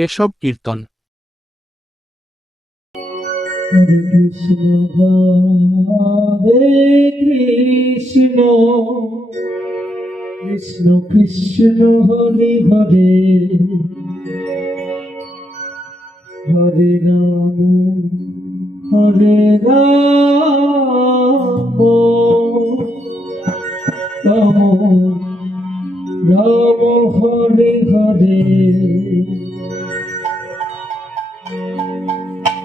Keshab kirtan. Krishna Hare Krishna Krishna Krishna Hare Hare Hare Ram Hare Ram Ram Ram, Hare Hare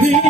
Hare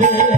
Yeah.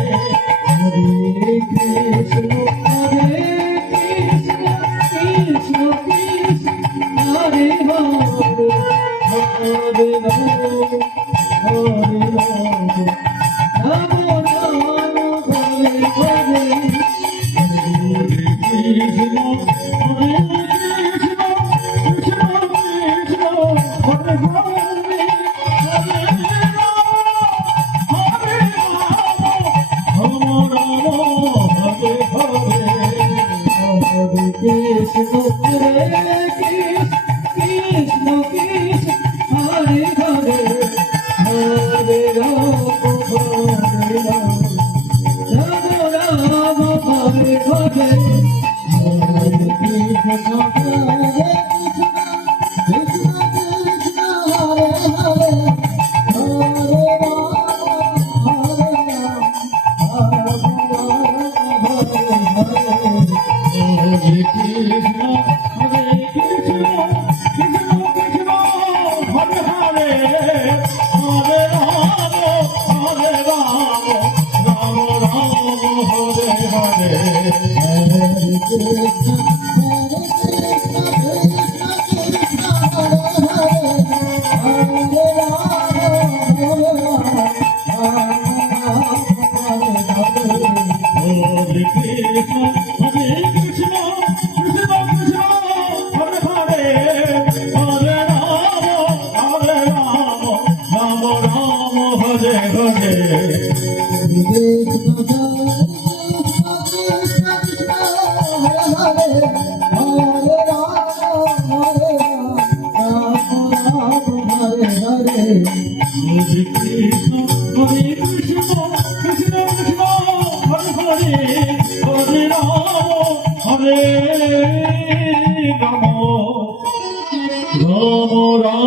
ভ্রমরা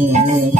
Amen.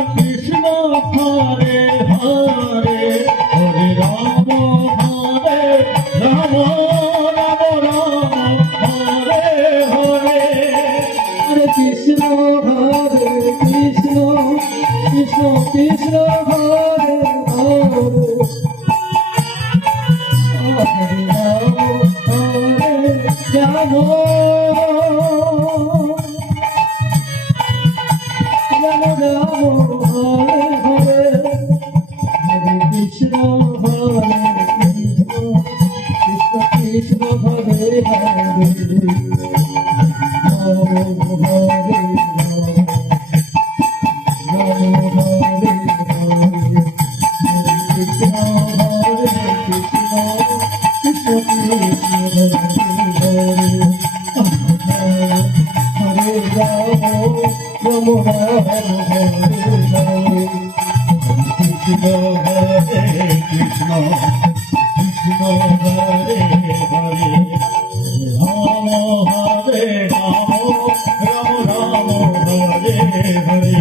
Thank. Hare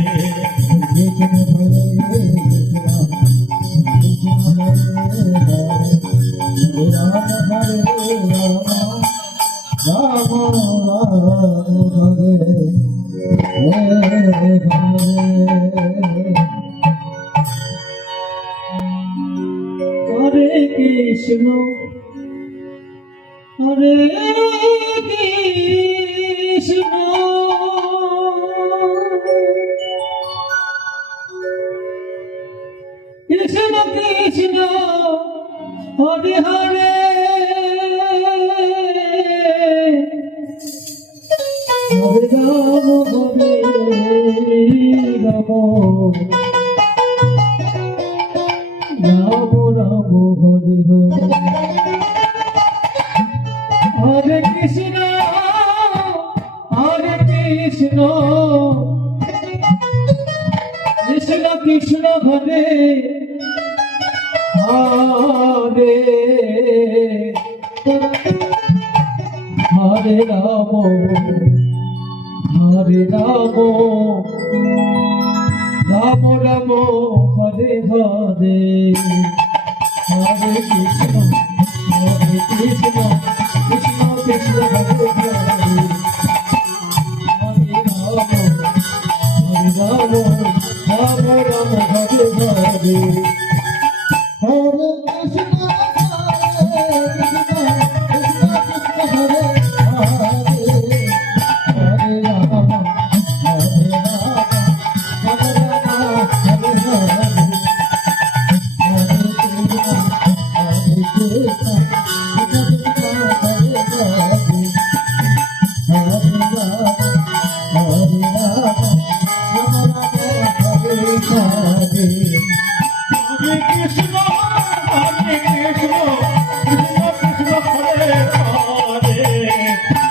Rama Hare Rama Oh.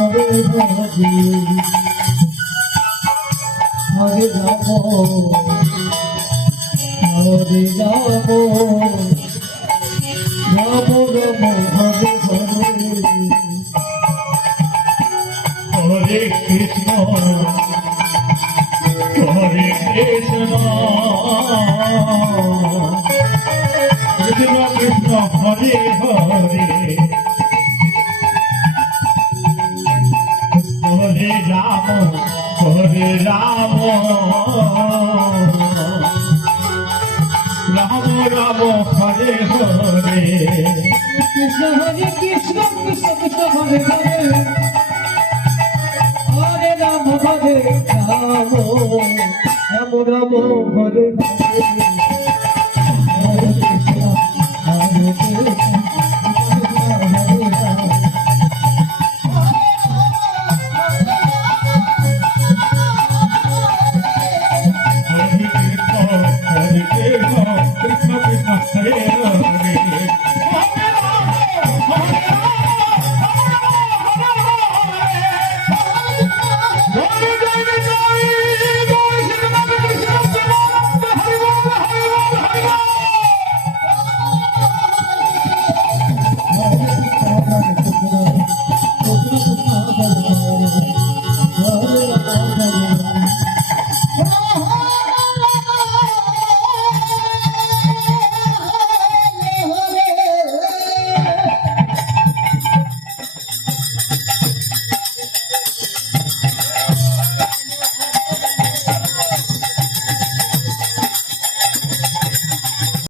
Hare Hare Hare Krishna Hare Krishna Krishna Krishna Hare Hare Krishna Krishna Hare Hare